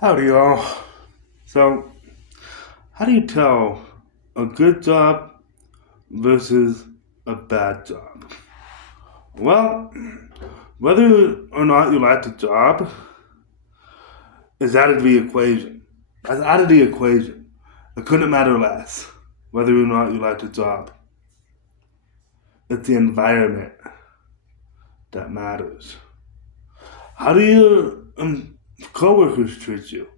Howdy, y'all. So, how do you tell a good job versus a bad job? Well, whether or not you like the job is out of the equation. That's out of the equation. It couldn't matter less whether or not you like the job. It's the environment that matters. How do your coworkers treat you?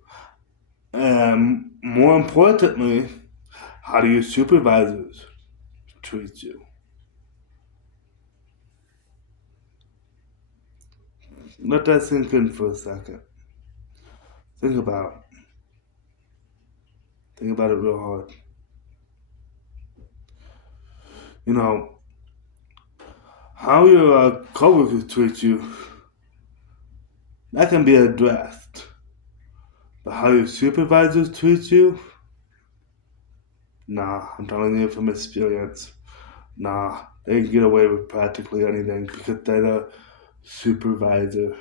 And more importantly, how do your supervisors treat you? Let that sink in for a second. Think about think about it real hard. You know how your coworkers treat you. That can be addressed, but how your supervisors treat you, nah. I'm telling you from experience, nah. They can get away with practically anything because they're the supervisor.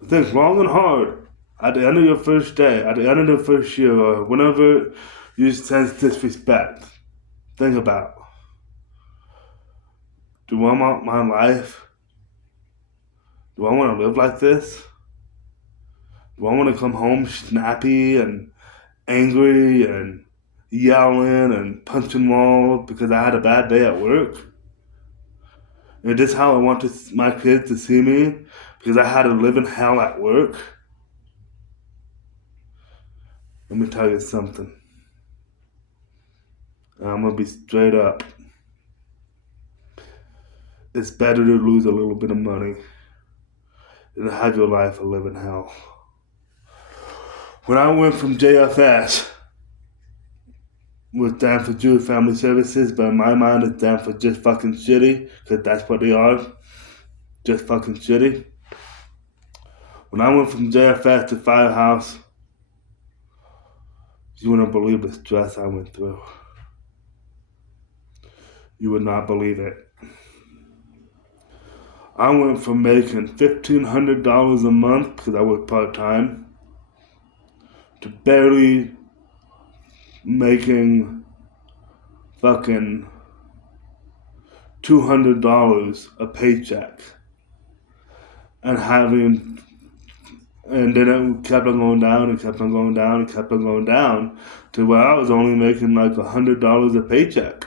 So think long and hard. At the end of your first day, at the end of the first year, or whenever you sense disrespect, think about: do I want my life? Do I want to live like this? Do I want to come home snappy and angry and yelling and punching walls because I had a bad day at work? Is this how I want my kids to see me because I had to live in hell at work? Let me tell you something. I'm going to be straight up. It's better to lose a little bit of money than to have your life a living hell. When I went from JFS, was down for Jewish Family Services, but in my mind it's down for just fucking shitty, because that's what they are. Just fucking shitty. When I went from JFS to Firehouse, you wouldn't believe the stress I went through. You would not believe it. I went from making $1,500 a month, because I work part-time, to barely making fucking $200 a paycheck. And then it kept on going down and kept on going down and kept on going down to where I was only making like $100 a paycheck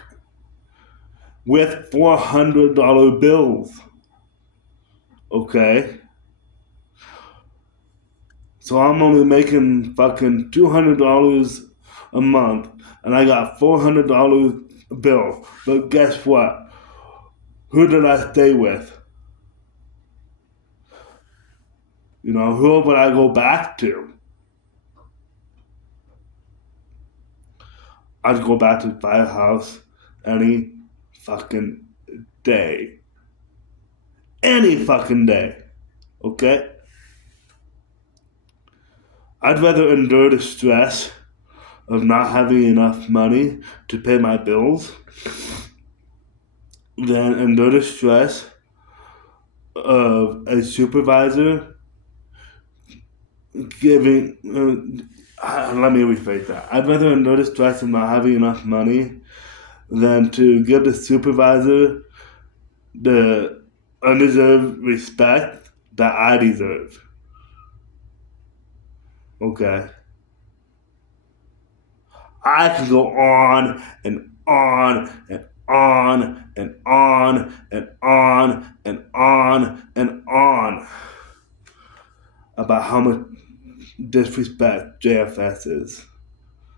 with $400 bills. Okay? So I'm only making fucking $200 a month and I got $400 bill. But guess what? Who did I stay with? You know, who would I go back to? I'd go back to the Firehouse any fucking day. Any fucking day. Okay? I'd rather endure the stress of not having enough money to pay my bills than endure the stress of a supervisor giving. Let me rephrase that. I'd rather endure the stress of not having enough money than to give the supervisor the undeserved respect that I deserve. Okay. I can go on and on and on and on and on and on and on about how much disrespect JFS is.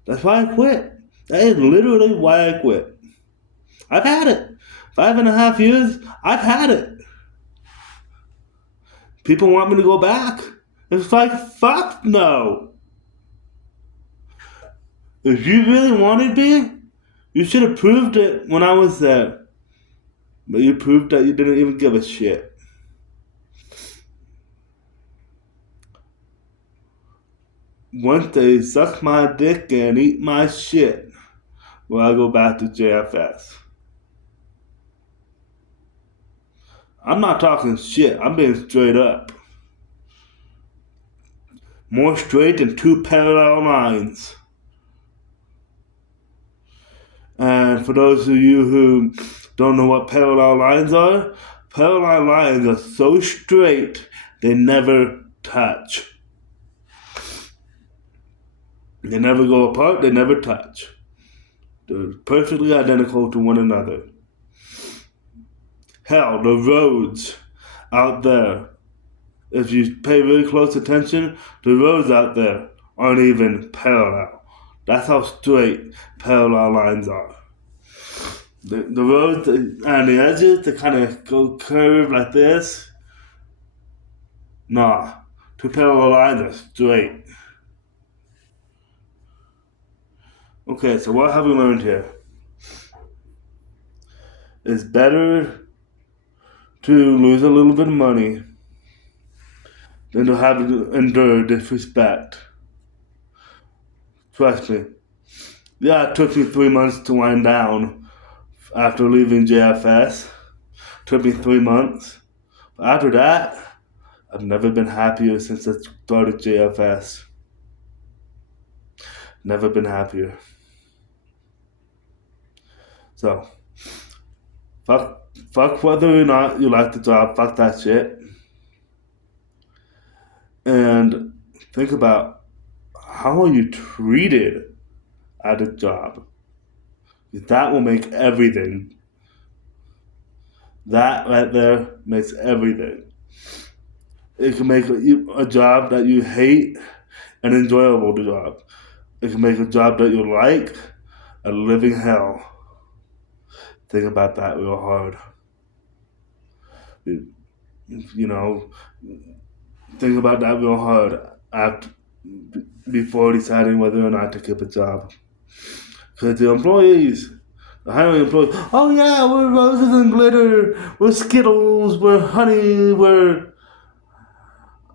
That's why I quit. That is literally why I quit. I've had it. 5.5 years, I've had it. People want me to go back. It's like, fuck no. If you really wanted me, you should have proved it when I was there. But you proved that you didn't even give a shit. Once they suck my dick and eat my shit, will I go back to JFS? I'm not talking shit. I'm being straight up. more straight than two parallel lines. And for those of you who don't know what parallel lines are so straight they never touch. They never go apart, they never touch. They're perfectly identical to one another. Hell, the roads out there, if you pay really close attention, the roads out there aren't even parallel. That's how straight parallel lines are. The roads and the edges, they kind of go curve like this. Nah, two parallel lines are straight. Okay, so what have we learned here? It's better to lose a little bit of money than to have to endure disrespect. Trust me. Yeah, it took me 3 months to wind down after leaving JFS. It took me 3 months. But after that, I've never been happier since I started JFS. Never been happier. So, fuck whether or not you like the job, fuck that shit. And think about how are you treated at a job. That will make everything. That right there makes everything. It can make a job that you hate an enjoyable job. It can make a job that you like a living hell. Think about that real hard. You know, think about that real hard after, before deciding whether or not to keep a job. Because the employees, the hiring employees, oh yeah, we're roses and glitter, we're Skittles, we're honey, we're,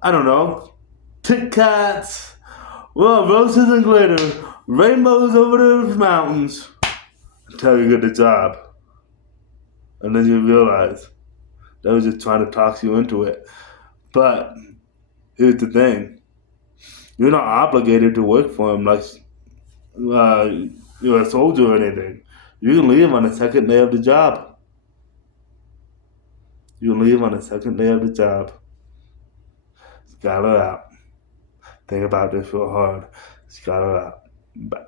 I don't know, Tit Kats, well, roses and glitter, rainbows over the mountains until you get the job. And then you realize they was just trying to talk you into it. But here's the thing. You're not obligated to work for them like you're a soldier or anything. You can leave on the second day of the job. You can leave on the second day of the job. Skylar out. Think about this real hard. Skylar out. Bye.